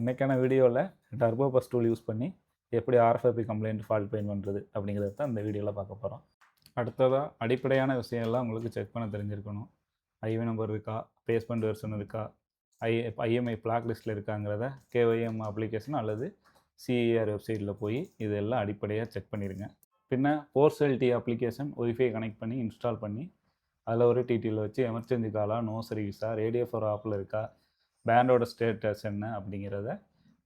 இன்றைக்கான வீடியோவில் turbo bus tool use பண்ணி எப்படி ஆர்எஃப்ஐபி கம்ப்ளைண்ட் ஃபால்ட் ஃபைண்ட் பண்ணுறது அப்படிங்கிறத தான் இந்த வீடியோவில் பார்க்க போகிறோம். அடுத்ததாக அடிப்படையான விஷயம்லாம் உங்களுக்கு செக் பண்ண தெரிஞ்சிருக்கணும். ஐவி நம்பர் இருக்கா, பேஸ்மெண்ட் வெர்ஷன் இருக்கா, ஐஎம்ஐ பிளாக் லிஸ்ட்டில் இருக்காங்கிறத கேஒய்எம் அப்ளிகேஷன் அல்லது சிஇஆர் வெப்சைட்டில் போய் இதெல்லாம் அடிப்படையாக செக் பண்ணிடுங்க. பின்ன போர்செல்டி அப்ளிகேஷன் ஒய்ஃபை கனெக்ட் பண்ணி இன்ஸ்டால் பண்ணி அதில் ஒரு டிடியில் வச்சு எமர்ஜென்சி காலா, நோ சர்வீஸா, ரேடியோ ஃபார் ஆப்பில் இருக்கா, பேண்டோட ஸ்டேட்டஸ் என்ன அப்படிங்கிறத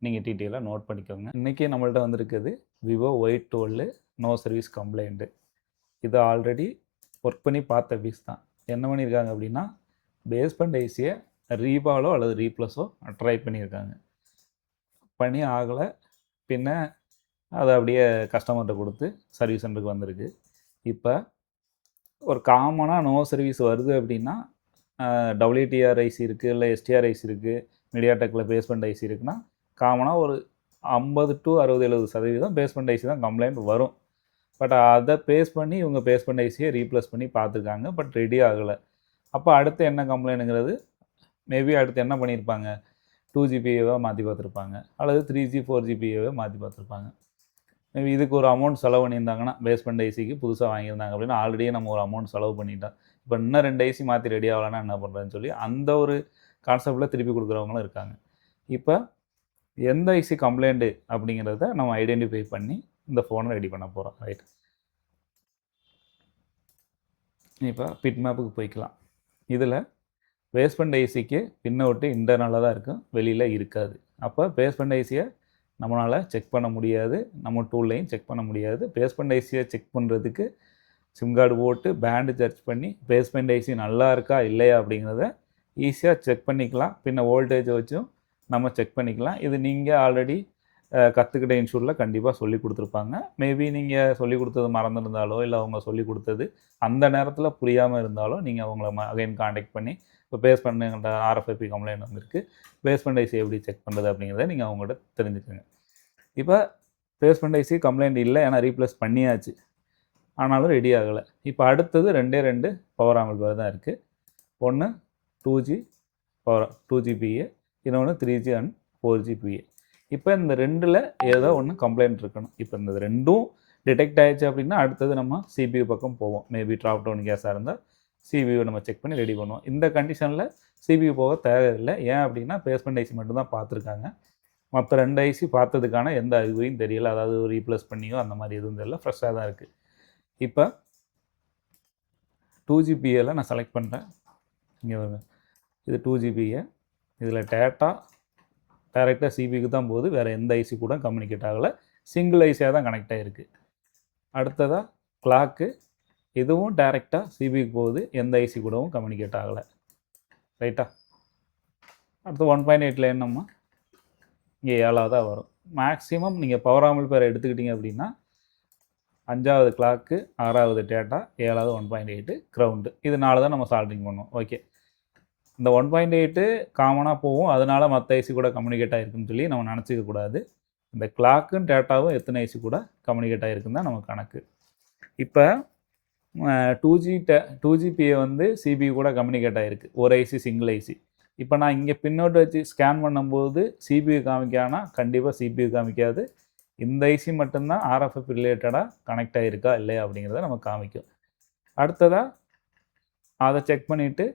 நீங்கள் டீட்டெயிலாக நோட் பண்ணிக்கோங்க. இன்றைக்கி நம்மள்ட்ட வந்திருக்குது Vivo Y12 no service complaint. இது ஆல்ரெடி ஒர்க் பண்ணி பார்த்த பீஸ் தான். என்ன பண்ணியிருக்காங்க அப்படின்னா, பேஸ்மெண்ட் ஐசியை ரீபாலோ அல்லது ரீப்ளஸோ ட்ரை பண்ணியிருக்காங்க. பண்ணி ஆகலை. பின்ன அதை அப்படியே கஸ்டமர்கிட்ட கொடுத்து சர்வீஸ் சென்டருக்கு வந்திருக்கு. இப்போ ஒரு காமனாக நோ சர்வீஸ் வருது அப்படின்னா, WTR ஐசி இருக்குது, இல்லை STR ஐசி இருக்குது, மீடியாடெக்கில் பேஸ்மெண்ட் ஐசி இருக்குன்னா காமனாக ஒரு 50 to 60-70% பேஸ்மெண்ட் ஐசி தான் கம்ப்ளைண்ட் வரும். பட் அதை பேஸ் பண்ணி இவங்க பேஸ்மெண்ட் ஐசியை ரீப்ளேஸ் பண்ணி பார்த்துருக்காங்க. பட் ரெடி ஆகலை. அப்போ அடுத்து என்ன கம்ப்ளைண்ட்டுங்கிறது, மேபி அடுத்து என்ன பண்ணியிருப்பாங்க, 2GBAவை மாற்றி பார்த்துருப்பாங்க, அல்லது 3G 4GBAவை மாற்றி பார்த்துருப்பாங்க. மேபி இதுக்கு ஒரு அமௌண்ட் செலவு பண்ணியிருந்தாங்கன்னா, பேஸ்மெண்ட் ஐசிக்கு புதுசாக வாங்கியிருந்தாங்க அப்படின்னா ஆல்ரெடியே நம்ம ஒரு அமௌண்ட் செலவு பண்ணிட்டோம். இப்போ இன்னும் 2 ஐசி மாற்றி ரெடி ஆகலைன்னா என்ன பண்ணுறதுன்னு சொல்லி அந்த ஒரு கான்செப்டில் திருப்பி கொடுக்குறவங்களும் இருக்காங்க. இப்போ எந்த ஐசி கம்ப்ளைண்ட்டு அப்படிங்கிறத நம்ம ஐடென்டிஃபை பண்ணி இந்த ஃபோனை ரெடி பண்ண போகிறோம். ரைட், இப்போ பிட் மேப்புக்கு போய்க்கலாம். இதில் பேஸ்மெண்ட் ஐசிக்கு பின்ன விட்டு இன்டர்னலாக தான் இருக்கும், வெளியில் இருக்காது. அப்போ பேஸ்மெண்ட் ஐசியை நம்மளால் செக் பண்ண முடியாது, நம்ம டூல்லையும் செக் பண்ண முடியாது. பேஸ்மெண்ட் ஐசியை செக் பண்ணுறதுக்கு சிம் கார்டு போட்டு பேண்டு சர்ச் பண்ணி பேஸ்மெண்ட் ஐசி நல்லா இருக்கா இல்லையா அப்படிங்கிறத ஈஸியாக செக் பண்ணிக்கலாம். பின்ன வோல்டேஜை வச்சும் நம்ம செக் பண்ணிக்கலாம். இது நீங்கள் ஆல்ரெடி கற்றுக்கிட்ட இன்ஸ்டியூட்டில் கண்டிப்பாக சொல்லி கொடுத்துருப்பாங்க. மேபி நீங்கள் சொல்லி கொடுத்தது மறந்துருந்தாலோ, இல்லை அவங்க சொல்லி கொடுத்தது அந்த நேரத்தில் புரியாமல் இருந்தாலோ நீங்கள் அவங்கள அகைன் காண்டாக்ட் பண்ணி இப்போ பேஸ்மெண்ட் ஆர்எஃப்ஐபி கம்ப்ளைண்ட் வந்திருக்கு, பேஸ்மெண்ட் ஐசி எப்படி செக் பண்ணுறது அப்படிங்கிறத நீங்கள் அவங்கள்ட்ட தெரிஞ்சுக்கோங்க. இப்போ பேஸ்மெண்ட் ஐசி கம்ப்ளைண்ட் இல்லை, ஏன்னா ரீப்ளேஸ் பண்ணியாச்சு, ஆனாலும் ரெடி ஆகலை. இப்போ அடுத்தது 2 பவர் ஆம்பிளிஃபையர் தான் இருக்குது. ஒன்று 2GBA, இன்னொன்று 3G and 4GBA. இப்போ இந்த 2ல் ஏதோ ஒன்று கம்ப்ளைண்ட் இருக்கணும். இப்போ இந்த 2ம் டிடெக்ட் ஆகிடுச்சு அப்படின்னா அடுத்தது நம்ம CPU பக்கம் போவோம். மேபி ட்ராப் டவுன் கேஸாக இருந்தால் CPU நம்ம செக் பண்ணி ரெடி பண்ணுவோம். இந்த கண்டிஷனில் CPU போக தேவையில்லை. ஏன் அப்படின்னா பேஸ்மெண்ட் ஐசி மட்டும்தான் பார்த்துருக்காங்க. மற்ற 2 ஐசி பார்த்ததுக்கான எந்த அறிகுறியும் தெரியல, அதாவது ரீப்ளேஸ் பண்ணியோ அந்த மாதிரி எதுவும் தெரியல, ஃப்ரெஷ்ஷாக தான் இருக்குது. இப்போ 2GBAல நான் செலக்ட் பண்ணுறேன். இங்கே வருங்க, இது 2GBA. இதில் டேட்டா டைரெக்டாக CBக்கு தான் போகுது, வேறு எந்த ஐசி கூட கம்யூனிகேட் ஆகலை, சிங்கிள் ஐசியாக தான் கனெக்ட் ஆகிருக்கு. அடுத்ததாக கிளாக்கு, இதுவும் டைரெக்டாக CBக்கு போகுது, எந்த ஐசி கூடவும் கம்யூனிகேட் ஆகலை. ரைட்டா? அடுத்து 1.8 லைன் நம்ம இங்கே 7ஆவதாக வரும். மேக்ஸிமம் நீங்கள் பவர் ஆம்பிளிஃபையர் எடுத்துக்கிட்டிங்க அப்படின்னா 5வது கிளாக்கு, 6வது டேட்டா, 7வது 1.8 கிரவுண்டு. இதனால தான் நம்ம சால்விங் பண்ணுவோம். ஓகே, இந்த 1.8 காமனாக போகும், அதனால் மற்ற ஐசி கூட கம்யூனிகேட் ஆகிருக்குன்னு சொல்லி நம்ம நினச்சிக்க கூடாது. இந்த கிளாக்கும் டேட்டாவும் எத்தனை ஐசி கூட கம்யூனிகேட் ஆகிருக்குன்னு தான் நம்ம கணக்கு. இப்போ 2GBA வந்து CB கூட கம்யூனிகேட் ஆகிருக்கு, ஒரு ஐசி சிங்கிள் ஐசி. இப்போ நான் இங்கே பின்னோட்டு வச்சு ஸ்கேன் பண்ணும்போது CPU காமிக்கானா, கண்டிப்பாக CPU காமிக்காது. இந்த ஐசி மட்டும்தான் RFF ரிலேட்டடாக கனெக்ட் ஆகிருக்கா இல்லையா அப்படிங்கிறத நம்ம காமிக்கும். அடுத்ததாக அதை செக் பண்ணிவிட்டு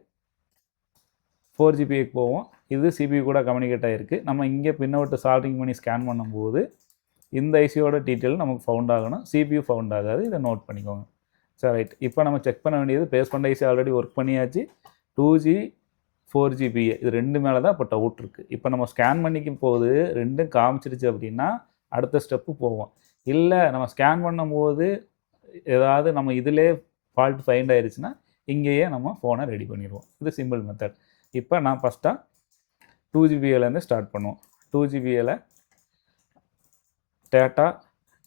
4GBAக்கு போவோம். இது CPU கூட கம்யூனிகேட் ஆகிருக்கு. நம்ம இங்கே பின்னோட்டு சால்விங் பண்ணி ஸ்கேன் பண்ணும்போது இந்த ஐசியோட டீட்டெயில் நமக்கு ஃபவுண்ட் ஆகணும், CPU ஃபவுண்ட் ஆகாது. இதை நோட் பண்ணிக்கோங்க. சரி, ரைட். இப்போ நம்ம செக் பண்ண வேண்டியது பேஸ்மெண்ட் ஐசி ஆல்ரெடி ஒர்க் பண்ணியாச்சு, 2G 4GBA இது 2 மேலே தான் இப்போ டவுட் இருக்குது. இப்போ நம்ம ஸ்கேன் பண்ணிக்கும் போது 2ம் காமிச்சிருச்சு அப்படின்னா அடுத்த ஸ்டெப்பு போவோம். இல்லை நம்ம ஸ்கேன் பண்ணும்போது ஏதாவது நம்ம இதிலே ஃபால்ட் ஃபைண்ட் ஆயிடுச்சுன்னா இங்கேயே நம்ம ஃபோனை ரெடி பண்ணிடுவோம். இது சிம்பிள் மெத்தட். இப்போ நான் ஃபஸ்ட்டாக 2GBAலேருந்து ஸ்டார்ட் பண்ணுவோம். 2GBAல டேட்டா,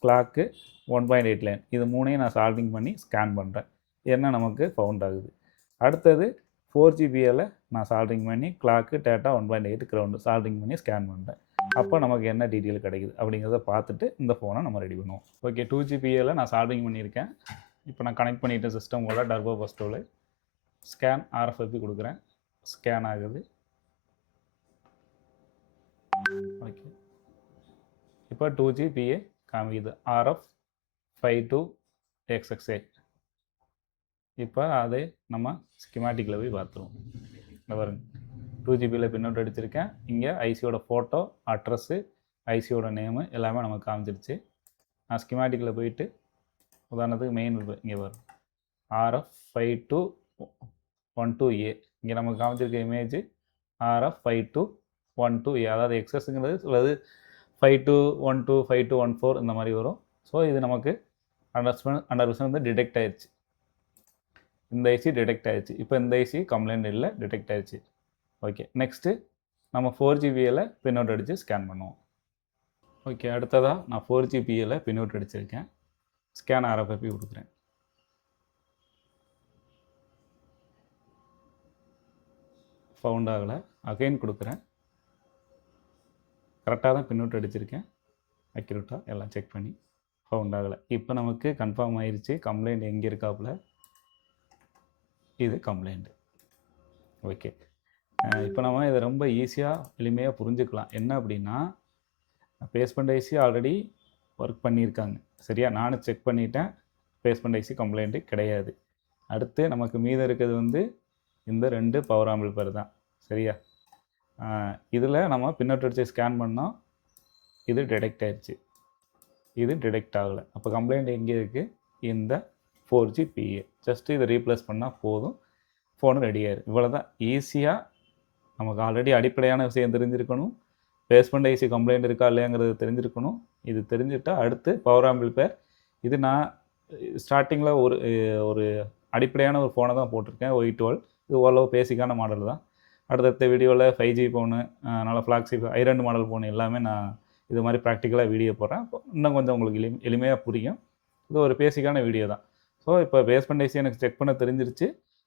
கிளாக்கு, 1.8 லைன், இது 3ஐயும் நான் சால்விங் பண்ணி ஸ்கேன் பண்ணுறேன். என்ன நமக்கு ஃபவுண்ட் ஆகுது. அடுத்தது 4GBAல நான் சால்விங் பண்ணி கிளாக்கு, டேட்டா, 1.8 கிரவுண்டு சால்விங் பண்ணி ஸ்கேன் பண்ணுறேன். அப்போ நமக்கு என்ன டீட்டெயில் கிடைக்குது அப்படிங்கிறத பார்த்துட்டு இந்த ஃபோனை நம்ம ரெடி பண்ணுவோம். ஓகே, 2GBAல நான் சால்விங் பண்ணியிருக்கேன். இப்போ நான் கனெக்ட் பண்ணிவிட்டேன் சிஸ்டம் கூட turbo bus tool. Scan RFIP கொடுக்குறேன், ஸ்கேன் ஆகுது. ஓகே, இப்போ 2GPA காமிக்குது RF52XXA. இப்போ அதை நம்ம ஸ்கிமாட்டிக்கில் போய் பார்த்துருவோம். இந்த பாருங்க, 2GBயில் பின் அவுட் அடிச்சிருக்கேன். இங்கே ஐசியோட ஃபோட்டோ, அட்ரஸ்ஸு, ஐசியோட நேமு எல்லாமே நமக்கு காமிச்சிருச்சு. நான் ஸ்கிமாட்டிக்கில் போயிட்டு உதாரணத்துக்கு மெயின் இங்கே வரும் RF5212A. இங்கே நமக்கு காமிச்சிருக்க இமேஜ் RF5212A, அதாவது எக்ஸஸ்ங்கிறது அல்லது 5212 5214 இந்த மாதிரி வரும். ஸோ இது நமக்கு 100% வந்து டிடெக்ட் ஆயிடுச்சு. இந்த ஐசி டிடெக்ட் ஆயிடுச்சு. இப்போ இந்த ஐசி கம்ப்ளைண்ட் இல்லை, டிடெக்ட் ஆயிடுச்சு. ஓகே, நெக்ஸ்ட்டு நம்ம 4GBயில் பின் அவுட் அடித்து ஸ்கேன் பண்ணுவோம். ஓகே, அடுத்ததாக நான் 4GBயில் பின் அவுட் அடிச்சிருக்கேன். ஸ்கேன் RFIP கொடுக்குறேன். ஃபவுண்ட் ஆகலை. அகைன் கொடுக்குறேன். கரெக்டாக தான் பின் அவுட் அடிச்சிருக்கேன், அக்யூரேட்டாக எல்லாம் செக் பண்ணி. ஃபவுண்ட் ஆகலை. இப்போ நமக்கு கன்ஃபார்ம் ஆயிடுச்சு கம்ப்ளைண்ட் எங்கே இருக்காப்புல. இது கம்ப்ளைண்ட். ஓகே, இப்போ நம்ம இதை ரொம்ப ஈஸியாக எளிமையாக புரிஞ்சுக்கலாம். என்ன அப்படின்னா, பேஸ்மெண்ட் ஐசி ஆல்ரெடி ஒர்க் பண்ணியிருக்காங்க, சரியா? நானும் செக் பண்ணிட்டேன், பேஸ்மெண்ட் ஐசி கம்ப்ளைண்ட்டு கிடையாது. அடுத்து நமக்கு மீதம் இருக்கிறது வந்து இந்த 2 பவர் ஆம்பிளிஃபையர் தான், சரியா? இதில் நம்ம பின்னோட் அடித்து ஸ்கேன் பண்ணோம், இது டிடெக்ட் ஆயிடுச்சு, இது டிடெக்ட் ஆகலை. அப்போ கம்ப்ளைண்ட் எங்கே இருக்குது? இந்த 4GPA. ஜஸ்ட்டு இதை ரீப்ளேஸ் பண்ணால் போதும், ஃபோனு ரெடி ஆயிடும். இவ்வளோ தான் ஈஸியாக. நமக்கு ஆல்ரெடி அடிப்படையான விஷயம் தெரிஞ்சிருக்கணும், பேஸ்மெண்ட் ஐசி கம்ப்ளைண்ட் இருக்கா இல்லையாங்கிறது தெரிஞ்சிருக்கணும். இது தெரிஞ்சுட்டால் அடுத்து பவர் ஆம்பிளிஃபையர். இது நான் ஸ்டார்டிங்கில் ஒரு அடிப்படையான ஒரு ஃபோனை தான் போட்டிருக்கேன், Y12. இது ஓரளவு பேசிக்கான மாடல் தான். அடுத்தடுத்த வீடியோவில் 5G ஃபோனு, நல்ல ஃப்ளாக்ஷிப் ஐரண்ட் மாடல் ஃபோன் எல்லாமே நான் இது மாதிரி ப்ராக்டிக்கலாக வீடியோ போடுறேன். அப்போ இன்னும் கொஞ்சம் உங்களுக்கு எளிமையாக புரியும். இது ஒரு பேசிக்கான வீடியோ தான். ஸோ இப்போ பேஸ்மெண்ட் ஐசி எனக்கு செக் பண்ண தெரிஞ்சிருச்சு.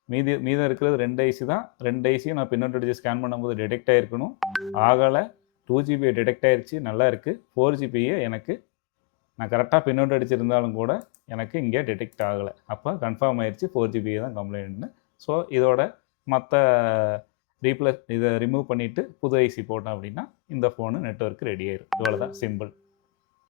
மீதம் இருக்கிறது 2 ஐசி தான். 2 ஐசியும் நான் பின்னோட் அடித்து ஸ்கேன் பண்ணும்போது டிடெக்ட் ஆகிருக்கணும், ஆகலை. 2GBA டிடெக்ட் ஆகிடுச்சு, நல்லா இருக்குது. 4GBA எனக்கு நான் கரெக்டாக பின்னோட் அடிச்சிருந்தாலும் கூட எனக்கு இங்கே டிடெக்ட் ஆகலை. அப்போ கன்ஃபார்ம் ஆயிடுச்சு 4GBA தான் கம்ப்ளைண்ட்னு. ஸோ இதோட மற்ற இதை ரிமூவ் பண்ணிவிட்டு புது ஐசி போட்டோம் அப்படின்னா இந்த ஃபோனு நெட்வொர்க் ரெடி ஆயிடும். இவ்வளோ தான், சிம்பிள்.